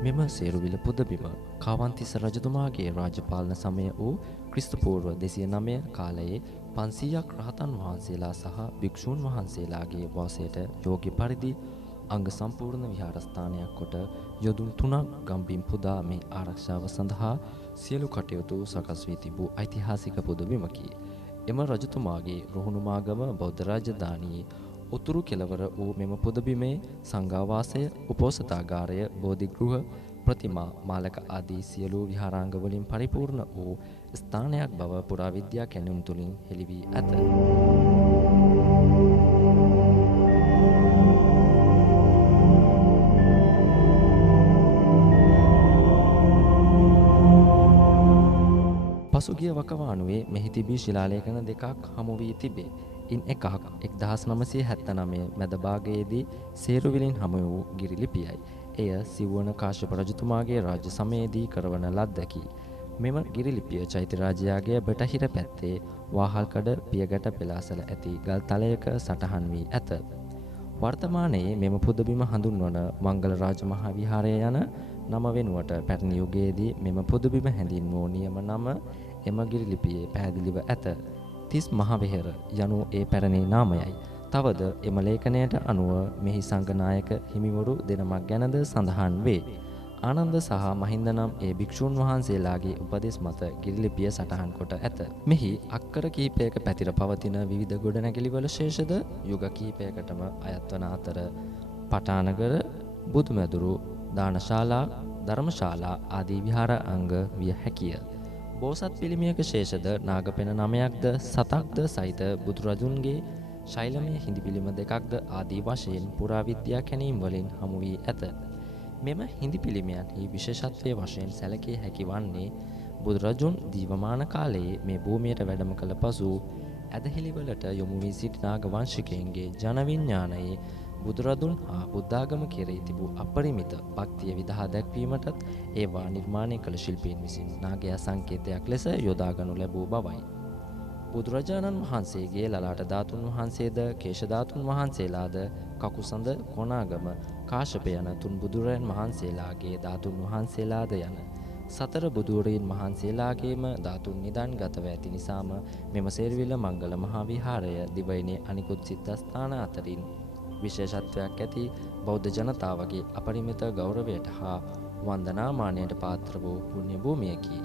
මෙම සේරුවිල පුදබිම කාවන්තිස්ස රජතුමාගේ රාජපාලන සමය වූ ක්‍රිස්තුපූර්ව 209 කාලයේ 500ක් රහතන් වහන්සේලා සහ භික්ෂූන් වහන්සේලාගේ වාසයට යෝග්‍ය පරිදි අංග සම්පූර්ණ විහාරස්ථානයක් කොට යොදුන් 3ක් ගම්බිම් පුදා මේ ආරක්ෂාව සඳහා සියලු කටයුතු සකස් වී තිබූ ඓතිහාසික පුදබිමකි. එම රජතුමාගේ රුහුණුමාගම බෞද්ධ රාජධානියේ උතුරු කෙළවර වූ මෙම පුදබිමේ සංඝාවාසය, උපෝසථාගාරය, බෝධිගෘහ, ප්‍රතිමා, මාලක ආදී සියලු විහාරාංග වලින් පරිපූර්ණ වූ ස්ථානයක් බව පුරාවිද්‍යා කැණුම් තුලින් හෙළි වී ඇත. පසුගිය වකවානුවේ මෙහි තිබී ශිලාලේඛන දෙකක් හමු වී තිබේ. ඉන් එකක් 1979 මැද භාගයේදී සේරුවිලින් හමු වූ ගිරි ලිපියයි. එය සිව්වන කාශ්‍යප රජතුමාගේ රාජ්‍ය සමයේදී කරවන ලද්දකි. මෙම ගිරි ලිපිය චෛත්‍ය රාජයාගේ බටහිර පැත්තේ වාහල්කඩ පියගැට පෙළාසල ඇති ගල් තලයක සටහන් වී ඇත. වර්තමානයේ මෙම පුදබිම හඳුන්වන මංගල රාජ මහා විහාරය යන නම වෙනුවට පැරණි යුගයේදී මෙම පුදබිම හැඳින්වූ නියම නම එම ගිරි ලිපියේ පැහැදිලිව ඇත. තිස් මහවෙහෙර යනු ඒ පැරණි නාමයයි. තවද එම ලේඛනයට අනුව මෙහි සංඝනායක හිමිවරු දෙනමක් ගැනද සඳහන් වේ. ආනන්ද සහ මහින්ද නම් ඒ භික්ෂූන් වහන්සේලාගේ උපදෙස් මත ගිරි ලිපිය සටහන් කොට ඇත. මෙහි අක්කර කීපයක පැතිර පවතින විවිධ ගොඩනැගිලිවල ශේෂද යුග කීපයකටම අයත් වන අතර පටානගර, බුදුමැදුරු, දානශාලා, ධර්මශාලා ආදී විහාර අංග විය හැකිය. බෝසත් පිළිමයක ශේෂද නාගපෙන 9ක්ද 7ක්ද සහිත බුදුරජුන්ගේ ශෛලමය හිඳි පිළිම 2ක්ද ආදී වශයෙන් පුරාවිද්‍යා කැණීම් වලින් හමු වී ඇත. මෙම හිඳි පිළිමයන්හි විශේෂත්වයේ වශයෙන් සැලකිය හැකි වන්නේ බුදුරජුන් ජීවමාන කාලයේ මේ භූමියට වැඩම කළ පසු ඇදහිලිවලට යොමු වී සිටි නාග වංශිකයන්ගේ ජන විඥානයේ බුදුරදුන් හා බුද්ධාගම කෙරෙහි තිබූ අපරිමිත භක්තිය විදහා දැක්වීමටත් ඒවා නිර්මාණය කළ ශිල්පීන් විසින් නාගයා සංකේතයක් ලෙස යොදාගනු ලැබූ බවයි. බුදුරජාණන් වහන්සේගේ ලලාට ධාතුන් වහන්සේද, කේශ ධාතුන් වහන්සේලාද, කකුසඳ, කොණාගම, කාශ්‍යප යන තුන් බුදුරයන් වහන්සේලාගේ ධාතුන් වහන්සේලාද යන සතර බුදුරයන් වහන්සේලාගේම ධාතුන් නිදන්ගතව ඇති නිසාම මෙම සේරුවිල මංගල මහා විහාරය දිවයිනේ අනිකුත් සිද්ධාස්ථාන අතරින් විශේෂත්වයක් ඇති බෞද්ධ ජනතාවගේ අපරිමිත ගෞරවයට හා වන්දනාමානයට පාත්‍ර වූ පුණ්‍ය භූමියකි.